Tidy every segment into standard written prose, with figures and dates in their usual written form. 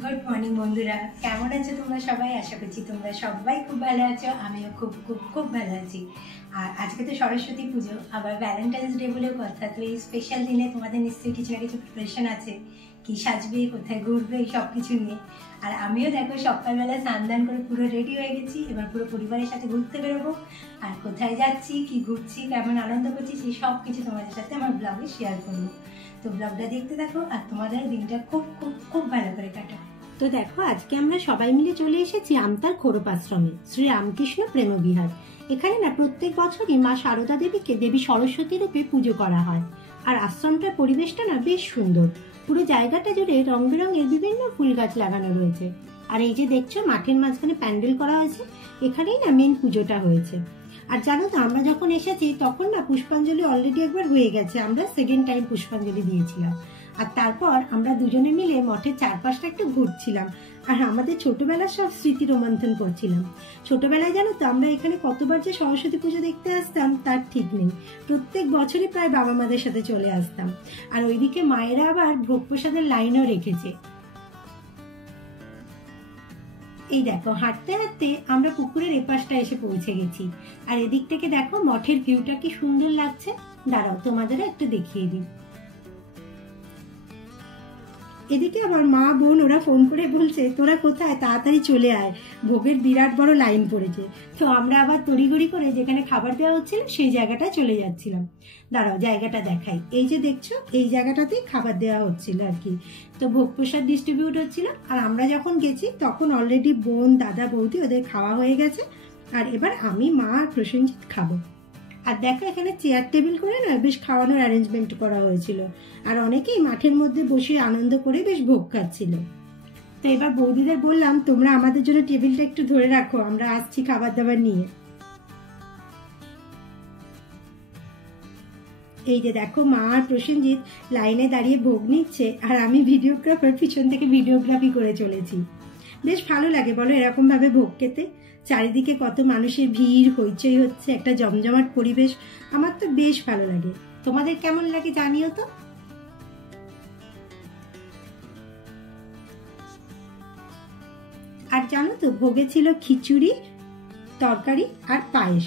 Good morning বন্ধুরা, কেমন আছো তোমরা সবাই? আশা করছি তোমরা সবাই খুব ভালো আছো। আমিও খুব খুব খুব ভালো আছি। আর আজকে তো সরস্বতী পুজো, আবার ভ্যালেন্টাইন্স ডে বলেও কথা। তো এই স্পেশাল দিনে তোমাদের নিশ্চয়ই কিছু না কিছু প্রিপারেশন আছে, কি সাজবে, কোথায় ঘুরবে, এই সব কিছু নিয়ে। আর আমিও দেখো সকালবেলা স্নান দান করে পুরো রেডি হয়ে গেছি। এবার পুরো পরিবারের সাথে ঘুরতে বেরোবো। আর কোথায় যাচ্ছি, কি ঘুরছি, কেমন আনন্দ করছি, সেই সব কিছু তোমাদের সাথে আমার ব্লগে শেয়ার করবো। তো ব্লগটা দেখতে থাকো আর তোমাদের দিনটা খুব খুব খুব ভালো করে কাটো। তো দেখো, আজকে আমরা সবাই মিলে চলে এসেছি আমতার খোরপ আশ্রমে, শ্রী রামকৃষ্ণ প্রেমবিহার। এখানে না প্রত্যেক বছরই মা শারদা দেবীকে দেবী সরস্বতী রূপে পুজো করা হয়। আর আশ্রমটার পরিবেশটা না বেশ সুন্দর। পুরো জায়গাটা জুড়ে রং বেরঙের বিভিন্ন ফুল গাছ লাগানো রয়েছে। আর এই যে দেখছো, মাঠের মাঝখানে প্যান্ডেল করা হয়েছে, এখানেই না মেন পুজোটা হয়েছে। আর জানো তো, আমরা যখন এসেছি তখন না পুষ্পাঞ্জলি অলরেডি একবার হয়ে গেছে, আমরা সেকেন্ড টাইম পুষ্পাঞ্জলি দিয়েছিলাম। আর তারপর আমরা দুজনে মিলে মঠের চারপাশটা একটু ঘুরছিলাম আর আমাদের ছোটবেলার সব স্মৃতি রোমন্থন করছিলাম। ছোটবেলায় জানো তো, আমরা এখানে কতবার যে সরস্বতী পুজো দেখতে আসতাম তার ঠিক নেই। প্রত্যেক বছরই প্রায় বাবা মাদের সাথে চলে আসতাম। আর ওইদিকে মায়েরা আবার ভোগ প্রসাদের লাইনও রেখেছে। এই দেখো, হাঁটতে হাঁটতে আমরা পুকুরের এপাশটা এসে পৌঁছে গেছি। আর এদিক থেকে দেখো মঠের ভিউটা কি সুন্দর লাগছে। দাঁড়াও, তোমাদেরও একটু দেখিয়ে দিই। এদিকে আমার মা বোন ওরা ফোন করে বলছে, তোরা কোথায়, তাড়াতাড়ি চলে আয়, ভোগের বিরাট বড় লাইন পড়েছে। তো আমরা আবার তড়িঘড়ি করে যেখানে খাবার দেওয়া হচ্ছিল সেই জায়গাটায় চলে যাচ্ছিলাম। দাঁড়াও জায়গাটা দেখাই। এই যে দেখছো, এই জায়গাটাতেই খাবার দেওয়া হচ্ছিল আর কি। তো ভোগ প্রসাদ ডিস্ট্রিবিউট হচ্ছিল। আর আমরা যখন গেছি তখন অলরেডি বোন, দাদা, বৌদি ওদের খাওয়া হয়ে গেছে। আর এবার আমি, মা আর প্রসেনজিৎ খাবো। আর দেখো, এখানে চেয়ার টেবিল করে না বেশ খাওয়ানোর অ্যারেঞ্জমেন্ট করা হয়েছিল। আর অনেকেই মাঠের মধ্যে বসে আনন্দ করে বেশ ভোগ খাচ্ছিল। তো এবার বৌদিদের বললাম, তোমরা আমাদের জন্য টেবিলটা একটু ধরে রাখো, আমরা আসছি খাবার দাবার নিয়ে। এই যে দেখো, মা আর প্রসেনজিৎ লাইনে দাঁড়িয়ে ভোগ নিচ্ছে আর আমি ভিডিওগ্রাফার পিছন থেকে ভিডিওগ্রাফি করে চলেছি। বেশ ভালো লাগে বলো এরকম ভাবে ভোগ খেতে। চারিদিকে কত মানুষের ভিড়, হইচই হচ্ছে, একটা জমজমাট পরিবেশ। আমার তো বেশ ভালো লাগে। তোমাদের কেমন লাগে জানিও তো। আর জানো তো, ভোগে ছিল খিচুড়ি, তরকারি আর পায়েস।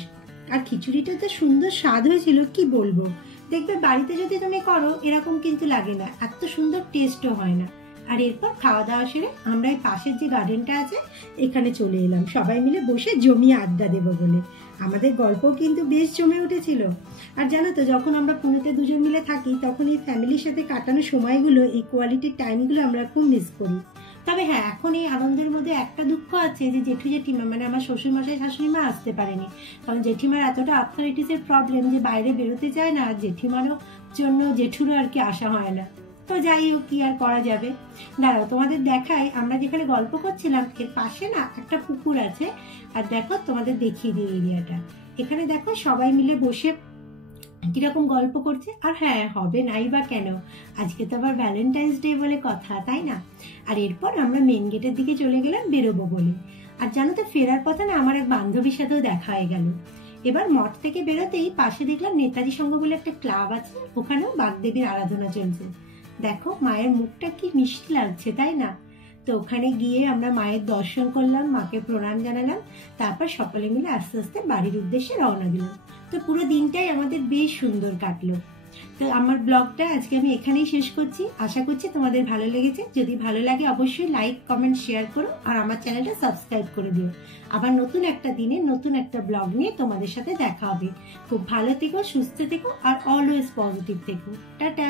আর খিচুড়িটা তো সুন্দর স্বাদ হয়েছিল, কি বলবো। দেখবে বাড়িতে যদি তুমি করো এরকম কিন্তু লাগে না, এত সুন্দর টেস্টও হয় না। আর এরপর খাওয়া দাওয়া সেরে আমরা এই পাশের যে গার্ডেনটা আছে এখানে চলে এলাম, সবাই মিলে বসে জমিয়ে আড্ডা দেবো বলে। আমাদের গল্পও কিন্তু বেশ জমে উঠেছিল। আর জানো তো, যখন আমরা পুনেতে দুজন মিলে থাকি তখন এই ফ্যামিলির সাথে কাটানো সময়গুলো, এই কোয়ালিটির টাইমগুলো আমরা খুব মিস করি। তবে হ্যাঁ, এখন এই আনন্দের মধ্যে একটা দুঃখ আছে যে জেঠু জেঠিমা, মানে আমার শ্বশুরমশাই শাশুড়ি মা আসতে পারেনি। কারণ জেঠিমার এতটা আর্থারাইটিসের প্রবলেম যে বাইরে বেরোতে চায় না। আর জেঠিমারও জন্য জেঠুরও আর কি আসা হয় না। তো যাই হোক, কি আর করা যাবে। দাঁড়াও তোমাদের দেখাই, আমরা যেখানে গল্প করছিলাম এর পাশে না একটা পুকুর আছে। আর দেখো, তোমাদের দেখিয়ে দিই এরিয়াটা। এখানে দেখো সবাই মিলে বসে কিরকম গল্প করছে। আর হ্যাঁ, হবে নাই বা কেন, আজকে তো আবার ভ্যালেন্টাইন্স ডে বলে কথা, তাই না? আর এরপর আমরা মেন গেটের দিকে চলে গেলাম বেরোবো বলে। আর জানো তো, ফেরার পথে না আমার এক বান্ধবীর সাথেও দেখা হয়ে গেল। এবার মঠ থেকে বেরোতেই পাশে দেখলাম নেতাজি সংঘ বলে একটা ক্লাব আছে, ওখানেও বাগদেবীর আরাধনা চলছে। দেখো মায়ের মুখটা কি মিষ্টি লাগছে, তাই না? তো ওখানে গিয়ে আমরা মায়ের দর্শন করলাম, মাকে প্রণাম জানালাম। তারপর সকলে মিলে আস্তে আস্তে বাড়ির উদ্দেশ্যে রওনা দিলাম। তো পুরো দিনটাই আমাদের বেশ সুন্দর কাটলো। তো আমার ব্লগটা আজকে আমি এখানেই শেষ করছি। আশা করছি তোমাদের ভালো লেগেছে। যদি ভালো লাগে অবশ্যই লাইক, কমেন্ট, শেয়ার করো আর আমার চ্যানেলটা সাবস্ক্রাইব করে দিও। আবার নতুন একটা দিনে নতুন একটা ব্লগ নিয়ে তোমাদের সাথে দেখা হবে। খুব ভালো থেকো, সুস্থ থেকো আর অলওয়েজ পজিটিভ থেকো। টাটা।